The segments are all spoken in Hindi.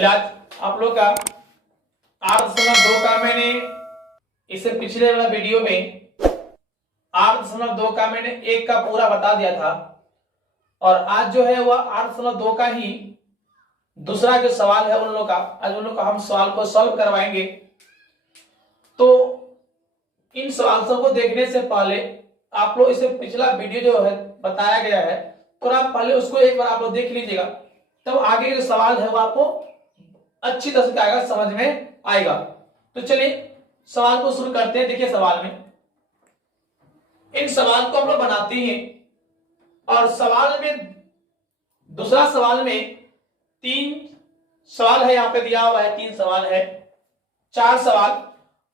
पहले आज आप लोग का 8.2 का मैंने इससे पिछले वाला वीडियो में 8.2 का मैंने 1 का पूरा बता दिया था और आज जो है वह 8.2 का ही दूसरा जो सवाल है उन लोग का, आज उन लोग का हम सवाल को सॉल्व करवाएंगे। तो इन सवालों को देखने से पहले आप लोग इसे पिछला वीडियो जो है बताया गया है तो आप पहले उसको एक बार आप लोग देख लीजिएगा, तब आगे जो सवाल है वो आपको अच्छी तरह से आएगा, समझ में आएगा। तो चलिए सवाल को शुरू करते हैं। देखिए सवाल में, इन सवाल को हम लोग बनाते हैं और सवाल में दूसरा सवाल में 3 सवाल है, यहाँ पे दिया हुआ है 3 सवाल है, 4 सवाल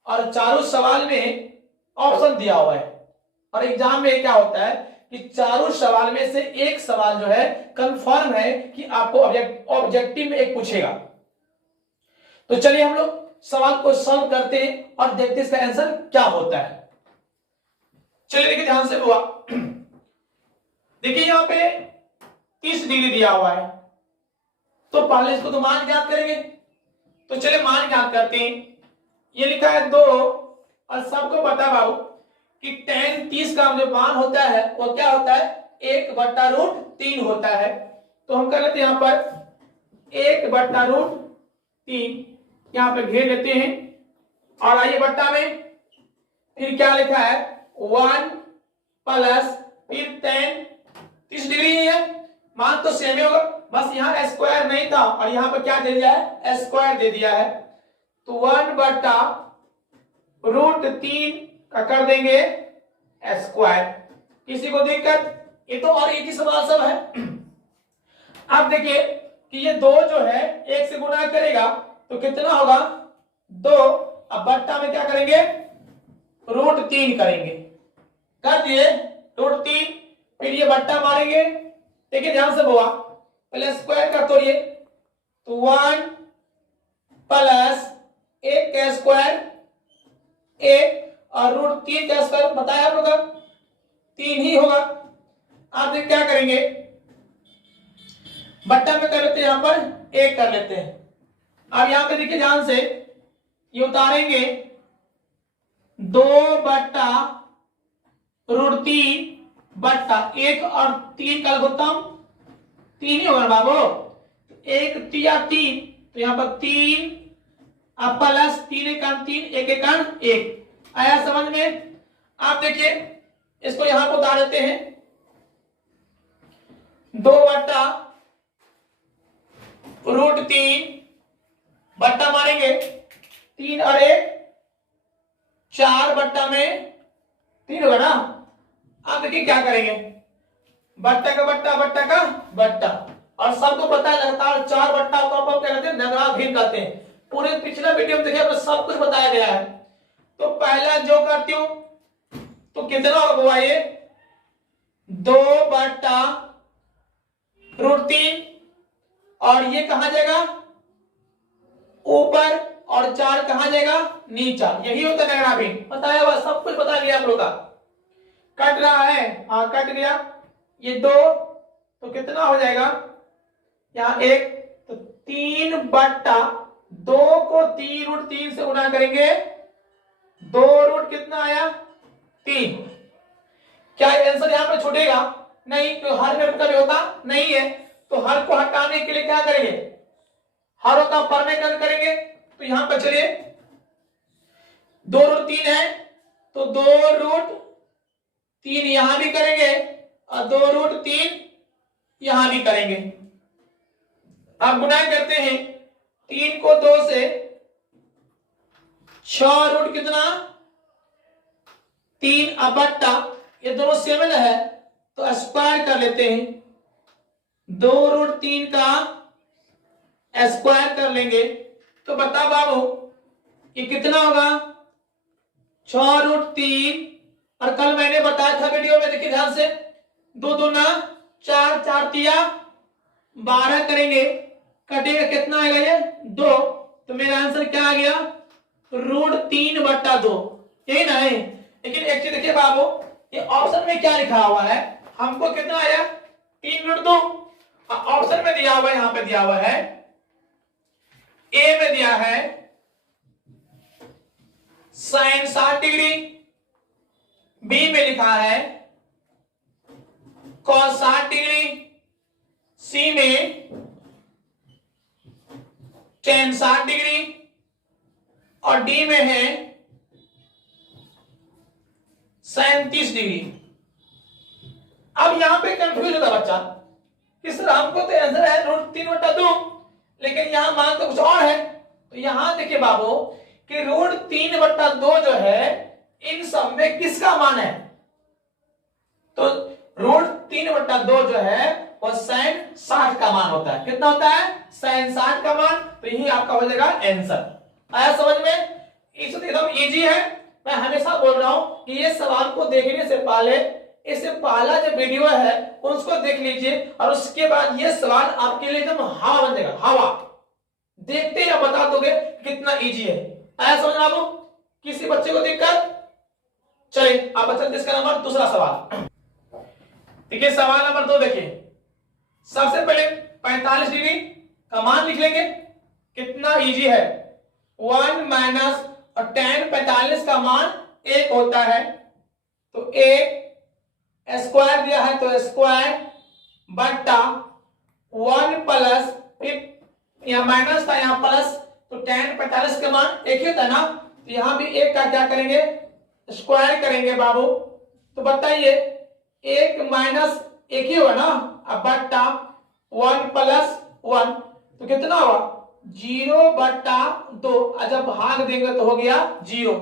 और चारों सवाल में ऑप्शन दिया हुआ है। और एग्जाम में क्या होता है कि चारों सवाल में से एक सवाल जो है कंफर्म है कि आपको ऑब्जेक्टिव में एक पूछेगा। तो चलिए हम लोग सवाल को सॉल्व करते हैं और देखते हैं इसका आंसर क्या होता है। चलिए देखिए ध्यान से हुआ। देखिए यहाँ पे 30 डिग्री दिया हुआ है, तो पहले इसको तो मान ज्ञात करेंगे। तो चलिए मान ज्ञात करते हैं। ये लिखा है 2 और सबको पता बाबू कि tan 30 का जो मान होता है वो क्या होता है 1/√3 होता है। तो हम कर लेते हैं यहाँ पर 1/√3 यहाँ पे घेर लेते हैं और आइए बट्टा में फिर क्या लिखा है 1 प्लस फिर tan 30 डिग्री ही है, मान तो सेम ही होगा, बस यहाँ स्क्वायर नहीं था और यहाँ पर क्या दे दिया है स्क्वायर दे दिया है। तो 1/√3 का कर देंगे स्क्वायर। किसी को दिक्कत? ये तो और एक ही सवाल सब है। अब देखिए कि ये 2 जो है 1 से गुणा करेगा तो कितना होगा 2। अब बट्टा में क्या करेंगे √3 करेंगे, कर दिए √3, फिर ये बट्टा मारेंगे। देखिए ध्यान से बुआ, पहले स्क्वायर कर तोड़िए तो 1 प्लस 1 का स्क्वायर 1 और √3 का स्क्वायर बताया आप लोग 3 ही होगा। आप देख क्या करेंगे बट्टा में कर लेते हैं, यहां पर 1 कर लेते हैं। अब यहां पे देखिए ध्यान से ये उतारेंगे 2/√3 बट्टा 1 और 3 का लघुत्तम 3 ही होगा बाबू, 1 3 3, तो यहां पर 3 अब प्लस 3 1 3 1 1 आया समझ में। आप देखिए इसको यहां पर उतार देते हैं 2/√3 बट्टा मारेंगे 3 और 1 4 बट्टा में 3 होगा ना। आप देखिए क्या करेंगे बट्टा का बट्टा बट्टा का बट्टा, और सबको पता है लगातार 4 बट्टा को आप क्या कहते हैं नगरा भिन्न कहते हैं। पूरे पिछला वीडियो में देखिए आपको सब कुछ बताया गया है। तो पहला जो करती हूं तो कितना होगा ये 2/√3 और ये कहां जाएगा ऊपर और 4 कहां जाएगा नीचा, यही होता है नगराभिन्न, बताया हुआ सब कुछ बता दिया आप लोग का। कट रहा है, हाँ कट गया, ये 2 तो कितना हो जाएगा यहाँ 1, तो 3/2 को 3√3 से गुणा करेंगे 2 कितना आया 3। क्या आंसर यहां पे छूटेगा नहीं, तो हर में कभी होता नहीं है, तो हर को हटाने के लिए क्या करेंगे हर का पर में करेंगे। तो यहां पर चलिए 2√3 है तो 2√3 यहां भी करेंगे और 2√3 यहां भी करेंगे। अब गुणा करते हैं 3 को 2 से 6 कितना 3 अब बट्टा, ये दोनों सेवन है तो स्क्वायर कर लेते हैं 2√3 का स्क्वायर कर लेंगे। तो बता बाबू ये कितना होगा 6√3, और कल मैंने बताया था वीडियो में, देखिए ध्यान से 2 दूना 4 4 तिया 12 करेंगे, कटेगा कितना आएगा ये 2। तो मेरा आंसर क्या आ गया √3/2, यही ना है। लेकिन एक चीज देखिए बाबू, ये ऑप्शन में क्या लिखा हुआ है, हमको कितना आया 3√2, ऑप्शन में दिया हुआ है, यहां पे दिया हुआ है ए में दिया है साइन 60 डिग्री, बी में लिखा है कॉस 60 डिग्री, सी में टेन 60 डिग्री और डी में है साइन 30 डिग्री। अब यहां पे कंफ्यूज होता बच्चा कि सर हमको तो आंसर है √3/2, लेकिन यहां मान तो कुछ और है। तो यहां देखिए बाबू कि √3/2 जो है इन सब में किसका मान है? तो √3/2 जो है वो साइन 60 का मान होता है। कितना होता है? साइन 60 का मान। तो यही आपका हो जाएगा आंसर। आया समझ में? इसमें एकदम इजी है। मैं हमेशा बोल रहा हूं कि ये सवाल को देखने से पहले इससे पहला जो वीडियो है उसको देख लीजिए और उसके बाद ये सवाल आपके लिए एकदम हवा बन जाएगा। हवा देखते ही आप बता दोगे कितना इजी है। आया समझ आपको? किसी बच्चे को दिक्कत? चलिए आप बच्चा इसका नंबर दूसरा सवाल देखिए। सवाल नंबर 2 देखिए। सबसे पहले 45 डिग्री का मान लिख लेंगे। कितना इजी है। 1 माइनस और tan 45 का मान 1 होता है। तो 1 स्क्वायर दिया है तो स्क्वायर बट्टा 1 प्लस, फिर यहां माइनस था यहां प्लस, तो tan 45 का मान 1 ही था ना। तो यहां भी 1 का क्या करेंगे? स्क्वायर करेंगे बाबू। तो बताइए 1 माइनस 1 ही होगा ना। अब बट्टा 1 प्लस 1 तो कितना हुआ? 0/2। जब भाग देंगे तो हो गया 0।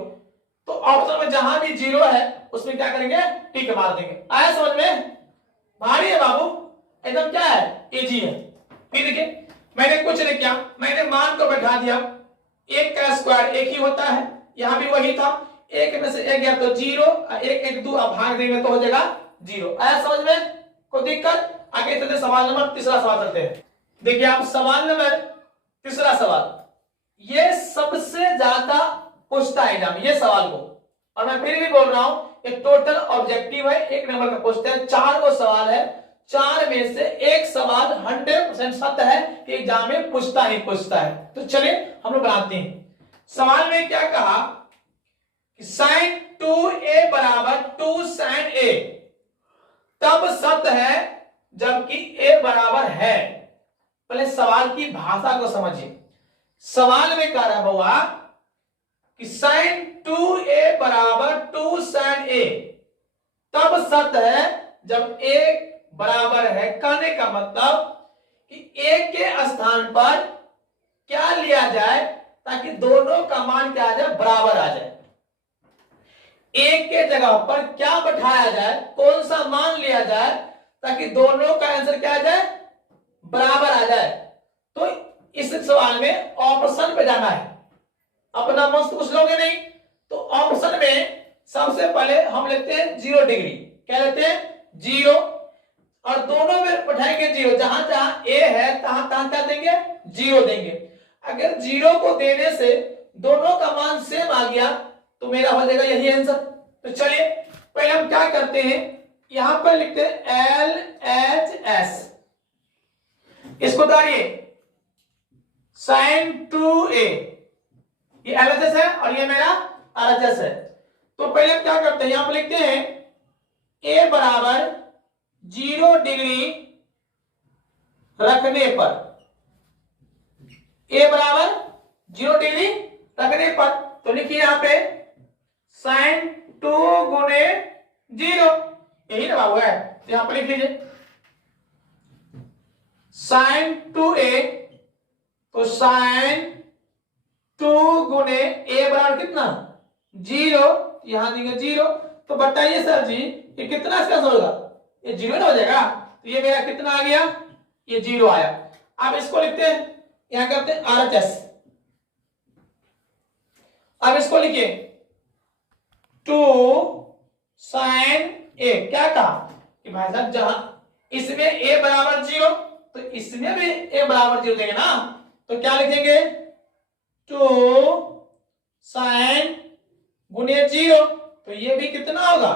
तो ऑप्शन में जहां भी 0 है उसमें क्या करेंगे? टिक मार देंगे। आया समझ में? भारी है बाबू, एकदम क्या है? इजी है। फिर देखिए मैंने कुछ नहीं किया, मैंने मान को बैठा दिया। 1 का स्क्वायर 1 ही होता है, यहां भी वही था। 1 में से 1 गया तो 0, 1 1 2, अब भाग देंगे तो हो जाएगा 0। आया समझ में? कोई दिक्कत? आगे चलते सवाल नंबर तीसरा सवाल करते हैं। देखिए आप सवाल नंबर तीसरा सवाल, ये सबसे ज्यादा पूछता है एग्जाम ये सवाल को। और मैं फिर भी बोल रहा हूं ये टोटल ऑब्जेक्टिव है, 1 नंबर का क्वेश्चन, 4 वो सवाल है। 4 में से एक सवाल 100% सत्य है कि एग्जाम में पूछता ही पूछता है। तो चलिए हम लोग बनाते हैं। सवाल में क्या कहा कि sin 2a बराबर 2 sin a तब सत्य है जबकि a बराबर है। पहले सवाल की भाषा को समझिए। सवाल में कह रहा है बउआ कि sin 2a बराबर 2 sin a तब सत्य है जब a बराबर है। कहने का मतलब कि a के स्थान पर क्या लिया जाए ताकि दोनों का मान क्या आ जाए? बराबर आ जाए। a के जगह पर क्या बैठाया जाए, कौन सा मान लिया जाए ताकि दोनों का आंसर क्या आ जाए? बराबर आ जाए। तो इस सवाल में ऑप्शन पे जाना है, अपना मस्त कुछ लोगे नहीं। तो ऑप्शन में सबसे पहले हम लेते हैं 0 डिग्री। क्या लेते हैं? 0। और दोनों में बैठाएंगे 0। जहां जहां a है तहां तहां क्या देंगे? 0 देंगे। अगर 0 को देने से दोनों का मान सेम आ गया तो मेरा हो जाएगा यही आंसर। तो चलिए पहले हम क्या करते हैं, यहां पर लिखते हैं LHS, इसको उतारिए sin 2a, ये LHS है और ये मेरा RHS है। तो पहले हम क्या करते हैं, यहां पर लिखते हैं a बराबर 0 डिग्री रखने पर, a बराबर 0 डिग्री रखने पर, तो लिखिए यहां पे sin 2 गुने 0, यही ना बाबू है। तो यहां पर लिख लीजिए sin 2a, तो sin 2 गुने a बराबर कितना? 0, यहां देंगे 0। तो बताइए सर जी ये कितना इसका होगा? ये 0 ना हो जाएगा। तो ये मेरा कितना आ गया? ये 0 आया। अब इसको लिखते हैं, यहां करते हैं RHS। अब इसको लिखिए 2 sin a। क्या कहा कि भाई साहब जहां इसमें a बराबर 0 तो इसमें भी a बराबर 0 देंगे ना। तो क्या लिखेंगे? 2 sin गुने 0, तो ये भी कितना होगा?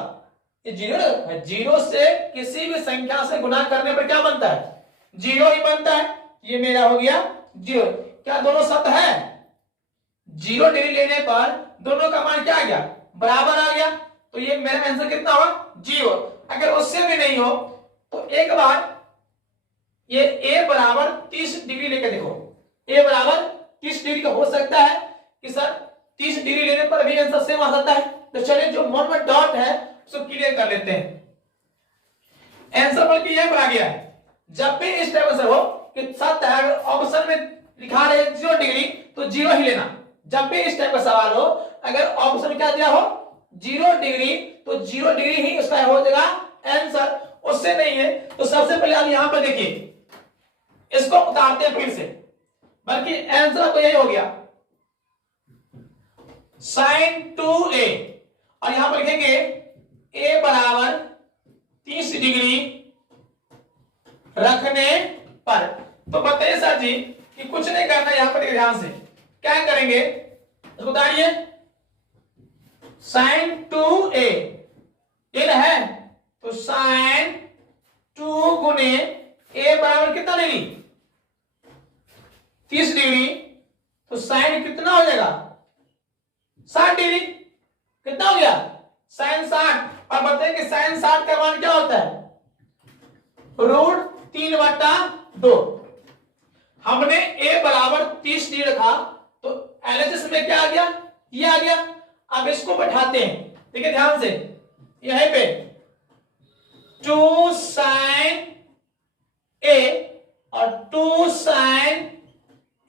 ये 0। 0 से किसी भी संख्या से गुना करने पर क्या बनता है? 0 ही बनता है। ये मेरा हो गया 0। क्या दोनों सत्य है? 0 डिग्री लेने पर दोनों का मान क्या आ गया? बराबर आ गया। तो ये मेरा आंसर कितना होगा? 0। अगर उससे भी नहीं हो तो एक बार ये a बराबर 30 डिग्री लेकर देखो। a बराबर 30 डिग्री का हो सकता है कि सर 30 डिग्री लेने पर भी आंसर सेम आ सकता है। तो चलिए जो मन में डॉट है उसको क्लियर कर लेते हैं। आंसर बल्कि यह पर आ गया है। जब भी इस टाइप से हो कि सत्य है, अगर ऑप्शन में लिखा रहे 0 डिग्री तो 0 ही लेना। जब भी इस टाइप का सवाल हो, अगर ऑप्शन में क्या दिया हो 0 डिग्री तो 0 डिग्री ही उसका हो जाएगा आंसर। उससे नहीं है तो सबसे पहले आप यहां पर देखिए, इसको उतारते हैं फिर से, बल्कि आंसर तो यही हो गया sin 2a, और यहां पर लिखेंगे a बराबर 30 डिग्री रखने पर। तो बताइए सर जी कि कुछ नहीं करना, यहां पर ध्यान से क्या करेंगे बताइए। sin 2a ये है तो sin 2 गुने a बराबर कितना डिग्री? 30 डिग्री। तो साइन कितना हो जाएगा? 60 डिग्री। कितना हो गया? साइन 60। और बताइए कि साइन 60 का मान क्या होता है? √3/2। हमने a बराबर 30 डिग्री रखा तो एलएचएस में क्या आ गया? ये आ गया। अब इसको बैठाते हैं, देखिए ध्यान से, यहीं पे 2 साइन a और 2 साइन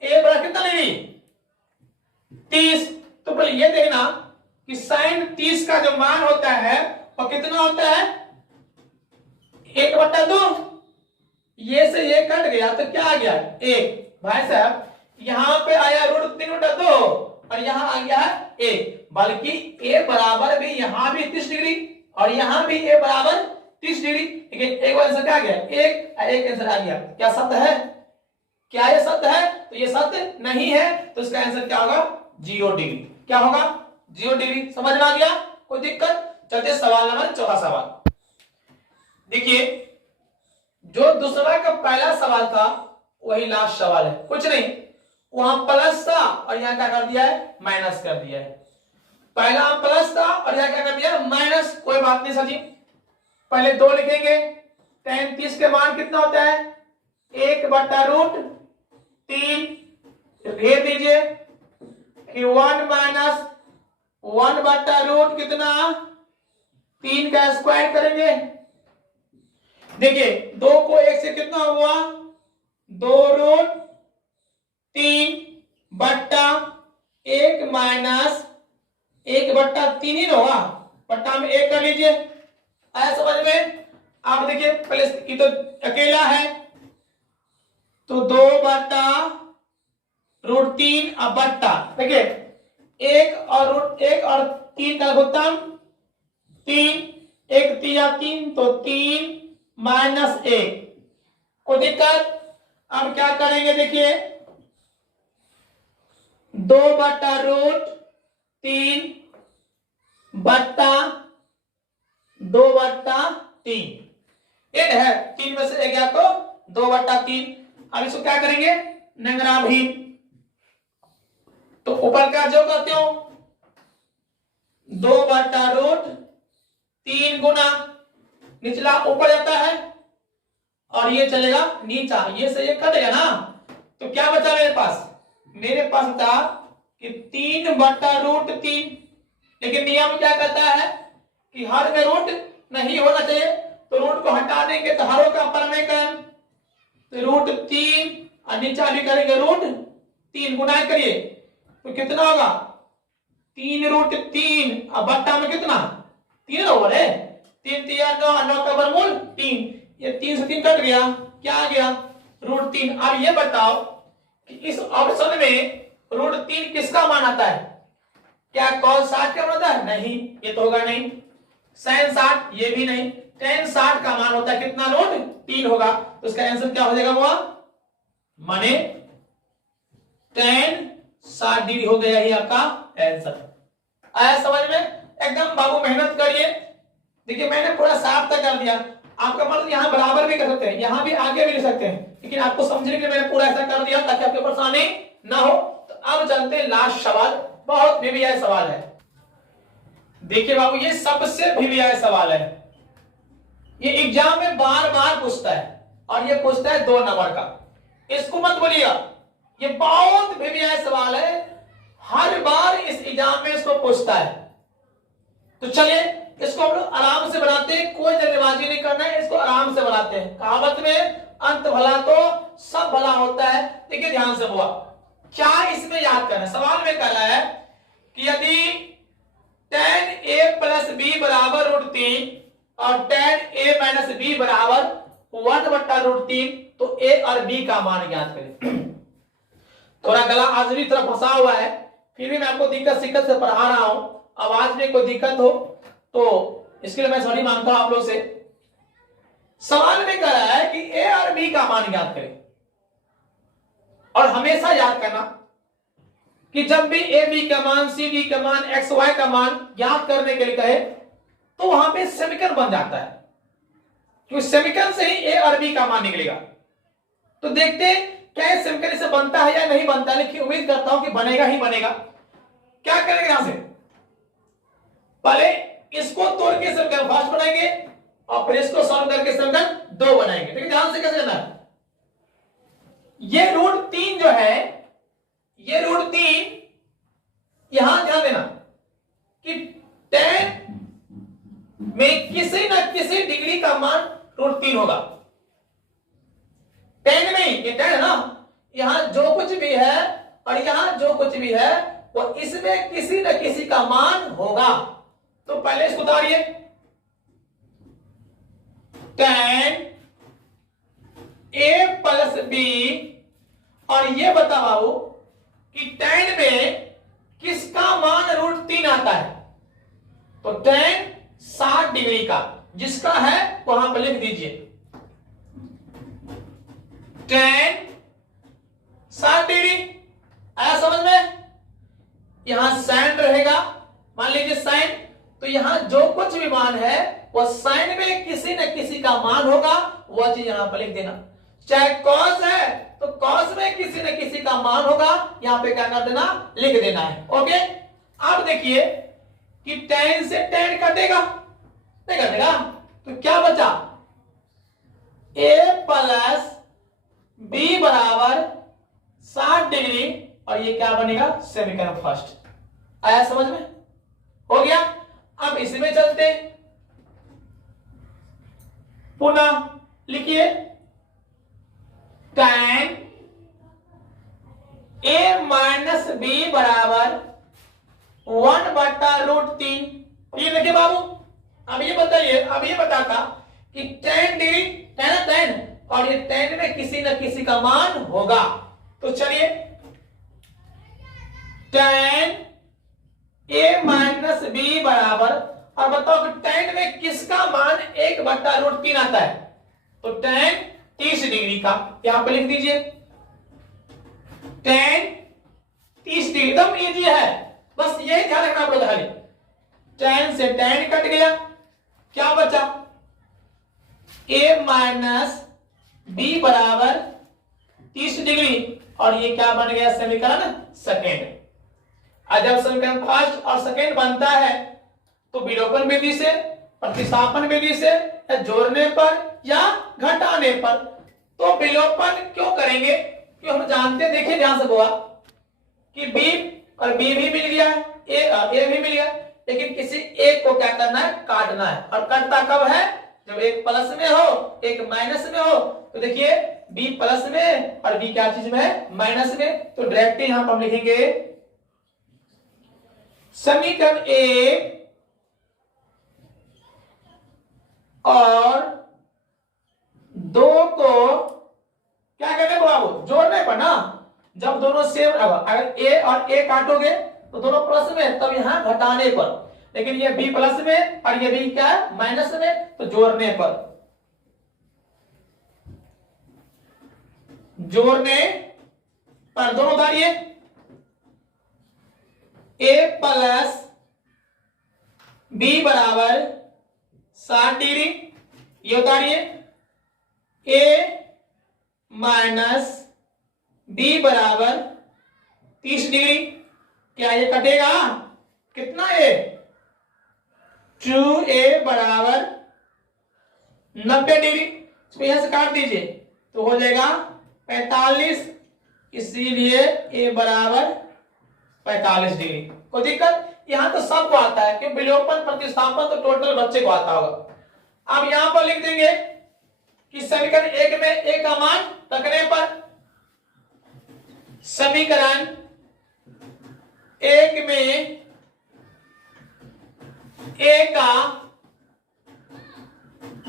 a बराबर कितना डिग्री? 30। तो पहले ये देखना कि साइन 30 का जो मान होता है वो कितना होता है? 1/2। ये से ये कट गया तो क्या आ गया? 1। भाई साहब यहां पे आया √3/2 और यहां आ गया है 1, बल्कि a बराबर भी यहां भी 30 डिग्री और यहां भी a बराबर 30 डिग्री। लेकिन एक आंसर क्या आ गया? 1 आंसर आ गया। क्या सत्य है? क्या ये सत्य है? तो ये सत्य नहीं है, तो इसका आंसर क्या होगा? 0 डिग्री। क्या होगा? 0 डिग्री। समझ में आ गया? कोई दिक्कत? चलते सवाल नंबर 14 सवाल देखिए। जो दूसरा का पहला सवाल था वही लास्ट सवाल है, कुछ नहीं, वहां प्लस था और यहां क्या कर दिया है? माइनस कर दिया है। पहला प्लस था और यहां क्या कर दिया? माइनस। कोई बात नहीं सर जी, पहले 2 लिखेंगे। tan 30 के मान कितना होता है? 1/√3 घेर दीजिए, फिर 1 माइनस 1/√3 कितना? 3 का स्क्वायर करेंगे। देखिए 2 को 1 से कितना हुआ? 2√3/1 माइनस 1/3 ही होगा, बट्टा में 1 कर लीजिए। आया समझ में? आप देखिए पहले ये तो अकेला है तो 2/√3 अब बट्टा, देखिए 1 और 3 का लघुत्तम 3, 1 3 3 तो 3 माइनस 1। कोई दिक्कत? अब क्या करेंगे देखिए 2/√3 बट्टा 2/3 एक है, 3 में से 1 गया तो 2/3। अब इसको क्या करेंगे? नंगराभीन। तो ऊपर का जो करते हो 2/√3 गुना निचला ऊपर जाता है और ये चलेगा नीचा, ये से ये कटेगा ना, तो क्या बचा मेरे पास? मेरे पास था कि 3/√3। लेकिन नियम क्या कहता है कि हर में रूट नहीं होना चाहिए, तो रूट को हटा देंगे तो हरों का परमेयकरण, तो √3 और नीचा भी करेंगे √3 गुना करिए तो कितना होगा? 3√3 अब बट्टा में कितना? 3 होगा रे, 3 3 9 9 का वर्गमूल 3, ये 3 से 3 कट गया, क्या आ गया? √3। अब ये बताओ कि इस ऑप्शन में √3 किसका मान आता है? क्या cos 60 का मान आता है? नहीं, ये तो होगा नहीं। sin 60 ये भी नहीं। tan 60 का मान होता है कितना? √3 होगा। तो इसका आंसर क्या हो जाएगा? वो माने tan 60 डिग्री हो गया ही आपका आंसर। आया समझ में? एकदम बाबू मेहनत करिए। देखिए मैंने पूरा साफ तक कर दिया। आपका मतलब यहाँ बराबर भी कर सकते हैं, यहाँ भी आगे भी ले सकते हैं, लेकिन आपको समझने के लिए मैंने पूरा ऐसा कर दिया ताकि आपको परेशानी ना हो। तो अब चलते हैं लास्ट सवाल, बहुत वीवीआई सवाल है। देखिए बाबू, ये सबसे वीवीआई सवाल है, ये एग्जाम में बार बार पूछता है, और ये पूछता है 2 नंबर का। इसको मत बोलिएगा, ये बहुत वीवीआई सवाल है, हर बार इस एग्जाम में इसको पूछता है। तो चलिए इसको हम लोग आराम से बनाते हैं, कोई जल्दबाजी नहीं करना है, इसको आराम से बनाते हैं। कहावत में अंत भला तो सब भला होता है। देखिए ध्यान से हुआ क्या इसमें याद करना है। सवाल में कह रहा है कि यदि tan a प्लस बी बराबर √3 और tan a माइनस बी बराबर 1/√3, तो a और b का मान ज्ञात करें। थोड़ा गला आज भी तरफ फंसा हुआ है, फिर भी मैं आपको दिक्कत शिक्कत से पढ़ा रहा हूं। आवाज में कोई दिक्कत हो तो इसके लिए मैं सॉरी मांगता हूं आप लोग से। सवाल में कह रहा है कि a और b का मान ज्ञात करें, और हमेशा याद करना कि जब भी a b का मान, c d का मान, x y का मान ज्ञात करने के लिए कहे तो वहां पे समीकरण बन जाता है, क्योंकि समीकरण से ही a और b का मान निकलेगा। तो देखते हैं क्या समीकरण से बनता है या नहीं बनता, लेकिन उम्मीद करता हूं कि बनेगा ही बनेगा। क्या करेंगे यहां से, पहले इसको तोड़ के समीकरण फर्स्ट बनाएंगे और फिर इसको सॉल्व करके समीकरण 2 बनाएंगे। ठीक है, ध्यान से कैसे करना है। ये √3 जो है, ये √3 यहां ध्यान देना कि tan में किसी न किसी डिग्री का मान √3 होगा। tan में ये tan है ना, यहां जो कुछ भी है और यहां जो कुछ भी है वो इसमें किसी न किसी का मान होगा। तो पहले इसको उतारिए, tan a प्लस b, और ये बता बाबू कि tan में किसका मान √3 आता है। तो tan 60 डिग्री का, जिसका है वहां पर लिख दीजिए tan 60 डिग्री। आया समझ में, यहां sin रहेगा, मान लीजिए sin, तो यहां जो कुछ भी मान है वो sin में किसी न किसी का मान होगा, वह चीज यहां पर लिख देना। चाहे cos है तो cos में किसी न किसी का मान होगा, यहां पे क्या कर देना, लिख देना है। ओके, अब देखिए कि tan से tan कटेगा, नहीं कटेगा, तो क्या बचा, a प्लस b बराबर 60 डिग्री, और ये क्या बनेगा, समीकरण फर्स्ट। आया समझ में, हो गया। अब इसमें चलते, पुनः लिखिए tan a माइनस बी बराबर 1/√3। ये देखिए बाबू, अब ये बताइए, अब ये बताता कि tan डिग्री tan और ये tan में किसी न किसी का मान होगा। तो चलिए tan a माइनस बी बराबर, और बताओ कि tan में किसका मान 1/√3 आता है। तो tan 30 डिग्री का, यहां पे लिख दीजिए tan 30 डिग्री। एकदम इजी है, बस यही ध्यान रखना आप लोग। खाली tan से tan कट गया, क्या बचा, a माइनस बी बराबर 30 डिग्री, और ये क्या बन गया, समीकरण सेकेंड। जब समीकरण फर्स्ट और सेकेंड बनता है तो विलोपन विधि से, प्रतिस्थापन विधि से, या जोड़ने पर या घटाने पर। तो विलोपन क्यों करेंगे, क्यों हम जानते हैं, देखिए ध्यान से हुआ कि b और b भी मिल गया है, a भी मिल गया, लेकिन किसी एक को क्या करना है, काटना है। और कटता कब है, जब एक प्लस में हो एक माइनस में हो। तो देखिए b प्लस में और b क्या चीज में है, माइनस में। तो डायरेक्ट यहां पर हम लिखेंगे समीकरण a और 2 को क्या कहते हैं बाबू, जोड़ने पर ना, जब दोनों सेम, अगर a और a काटोगे तो दोनों प्लस में, तब यहां घटाने पर। लेकिन ये b प्लस में और ये b क्या है, माइनस में, तो जोड़ने पर। जोड़ने पर दोनों उतारिए, a प्लस b बराबर 60 डिग्री, ये उतारिए, a माइनस b बराबर 30 डिग्री। क्या ये कटेगा? कितना ए? 2a बराबर 90 डिग्री। इसको यहां से काट दीजिए तो हो जाएगा 45, इसीलिए a बराबर 45 डिग्री। कोई दिक्कत? यहां तो सबको आता है कि विलोपन प्रतिस्थापन तो टोटल बच्चे को आता होगा। अब यहां पर लिख देंगे कि समीकरण 1 में a का मान रखने पर समीकरण 1 में a का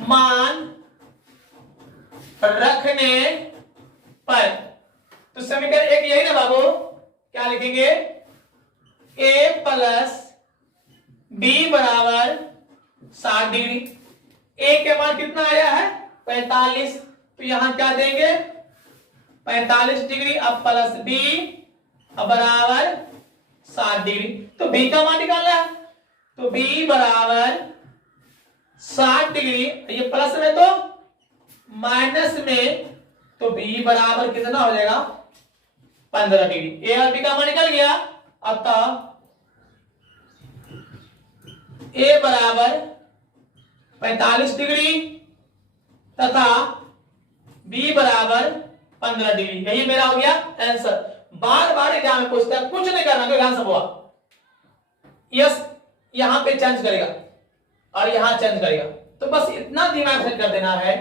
मान रखने पर, तो समीकरण 1 यही ना बाबू, क्या लिखेंगे? a प्लस b बराबर 60 डिग्री। a के मान कितना आया है? 45, तो यहां क्या देंगे? 45 डिग्री अब प्लस b बराबर 60 डिग्री। तो b का मान निकालना है, तो b बराबर 60 डिग्री, ये प्लस में तो माइनस में, तो b बराबर कितना हो जाएगा? 15 डिग्री। a और b का मान निकल गया, अतः a बराबर 45 डिग्री तथा b बराबर 15 डिग्री। यही मेरा हो गया आंसर। बार बार एग्जाम में पूछता है, कुछ नहीं करना, ध्यान से हुआ यस, यहां पे चेंज करेगा और यहां चेंज करेगा। तो बस इतना दिमाग सेट कर देना है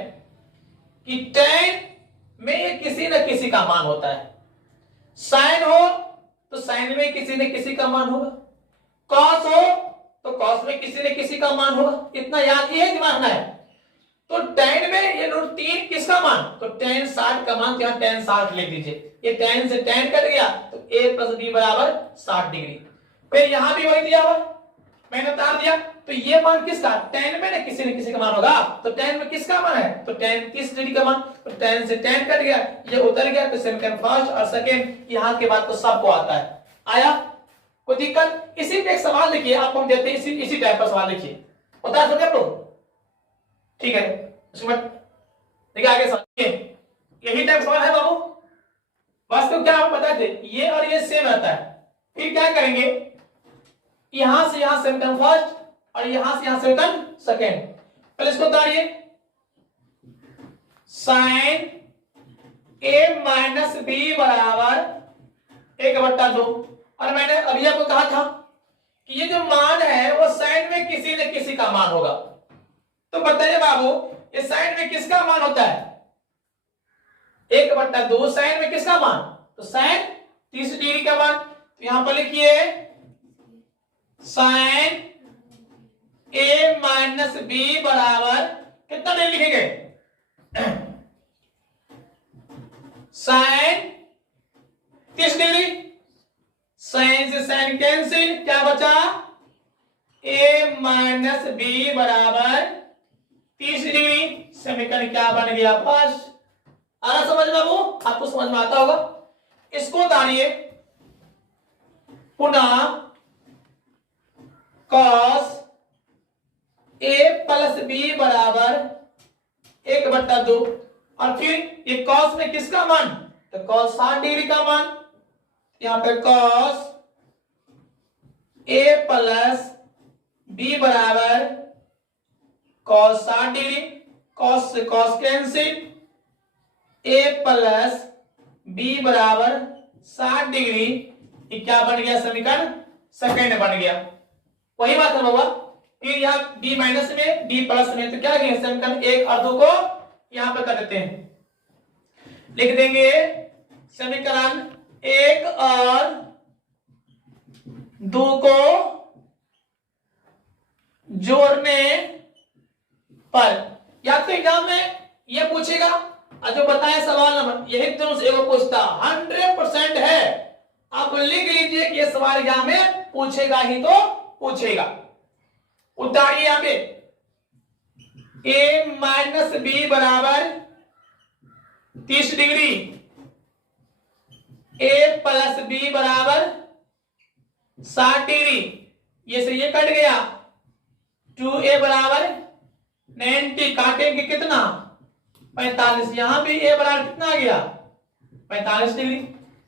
कि tan में ये किसी न किसी का मान होता है। साइन हो तो साइन में किसी न किसी का मान होगा, कॉस हो तो कॉस में किसी न किसी का मान होगा। इतना याद ये है, दिमाग रखना है। तो tan में ये √3 किसका मान? तो tan 60 का मान, यहां tan 60 लिख दीजिए। ये tan से tan कट गया तो a प्लस b बराबर 60 डिग्री। फिर यहां भी वही दिया हुआ, मैंने उतार दिया। तो ये मान किसका? tan में ना किसी न किसी का मान होगा। तो tan में किसका मान है? तो tan 30 डिग्री का मान, तो tan से tan कट गया, ये उतर गया। तो समीकरण फर्स्ट और सेकंड यहां के बाद तो सबको आता है। आया? कोई दिक्कत? इसी पे एक सवाल लिखिए, आपको हम देते हैं इसी टाइप का सवाल लिखिए, बता सकते आप लोग? ठीक है, देखिए आगे सवाल, यही टाइप सवाल है बाबू। वास्तव क्या हम बताए थे, ये और ये सेम रहता है। फिर क्या करेंगे, यहां से यहां समीकरण फर्स्ट और यहां से यहां समीकरण सेकंड। पहले इसको उतारिए, साइन a माइनस बी बराबर 1/2। और मैंने अभी आपको कहा था कि ये जो मान है वो साइन में किसी न किसी का मान होगा। तो बताइए बाबू, ये साइन में किसका मान होता है? 1/2 साइन में किसका मान? तो साइन 30 डिग्री का मान। तो यहां पर लिखिए साइन a माइनस बी बराबर कितना डिग्री लिखेंगे? Sine 30 degree. साइन से साइन कैंसिल, क्या बचा? a माइनस बी बराबर 30 डिग्री। समीकरण क्या बन गया? फर्स्ट। आ रहा समझ बाबू? आपको समझ में आता होगा। इसको उतारिए, पुनः cos a प्लस बी बराबर 1/2। और फिर ये cos में किसका मान? तो cos 60 डिग्री का मान। यहां पे cos a प्लस b बराबर cos 60 डिग्री। cos से cos cancel, a plus b बराबर 60 डिग्री। ये क्या बन गया? समीकरण सेकंड बन गया। वही बात है बाबा। फिर यहाँ b माइनस में b प्लस में, तो क्या लिखेंगे? समीकरण 1 और 2 को यहां पर कर देते हैं, लिख देंगे समीकरण 1 और 2 को जोड़ने पर। या तो एग्जाम में ये पूछेगा, और जो बताया सवाल नंबर यही दोनों से एगो पूछता 100% है। आप लिख लीजिए कि ये सवाल एग्जाम में पूछेगा ही तो पूछेगा। उतारिए यहां पे, a माइनस बी बराबर 30 डिग्री, a प्लस बी बराबर 60 डिग्री। ये से ये कट गया, 2a बराबर 90, काटेंगे कितना? 45। यहां भी a बराबर कितना आ गया? 45 डिग्री।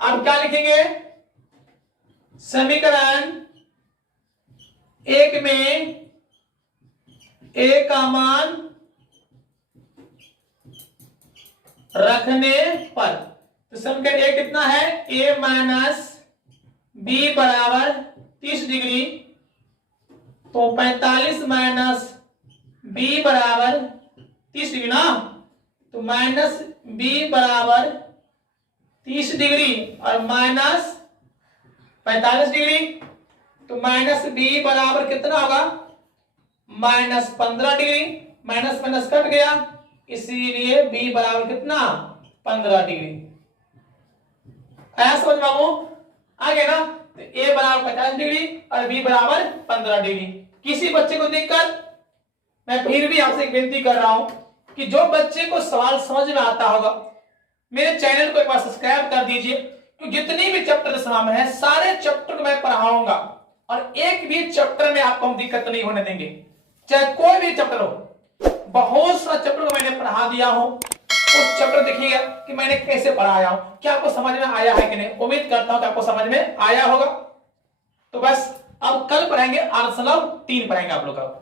अब क्या लिखेंगे? समीकरण एक में ए का मान रखने पर, तो समीकरण ए कितना है, ए माइनस बी बराबर 30 डिग्री, तो 45 माइनस बी बराबर 30 डिग्री ना, तो माइनस बी बराबर 30 डिग्री और माइनस 45 डिग्री, तो माइनस बी बराबर कितना होगा, minus 15 degree, minus minus cut गया, इसीलिए बी बराबर कितना, 15 डिग्री। आया समझ बाबू, आ गया ना। तो ए बराबर 50 डिग्री और बी बराबर 15 डिग्री। किसी बच्चे को दिक्कत, मैं फिर भी आपसे एक विनती कर रहा हूं कि जो बच्चे को सवाल समझ में आता होगा मेरे चैनल को एक बार सब्सक्राइब कर दीजिए, क्योंकि जितनी भी चैप्टर समाप्त है सारे चैप्टर को मैं पढ़ाऊंगा और एक भी चैप्टर में आपको हम दिक्कत नहीं होने देंगे, चाहे कोई भी चैप्टर हो। बहुत सा चैप्टर को मैंने पढ़ा दिया हूं, उस चैप्टर देखिएगा कि मैंने कैसे पढ़ाया हूं, क्या आपको समझ में आया है कि नहीं। उम्मीद करता हूं कि आपको समझ में आया होगा। तो बस अब कल पढ़ेंगे, आज 3 पढ़ेंगे आप लोग का।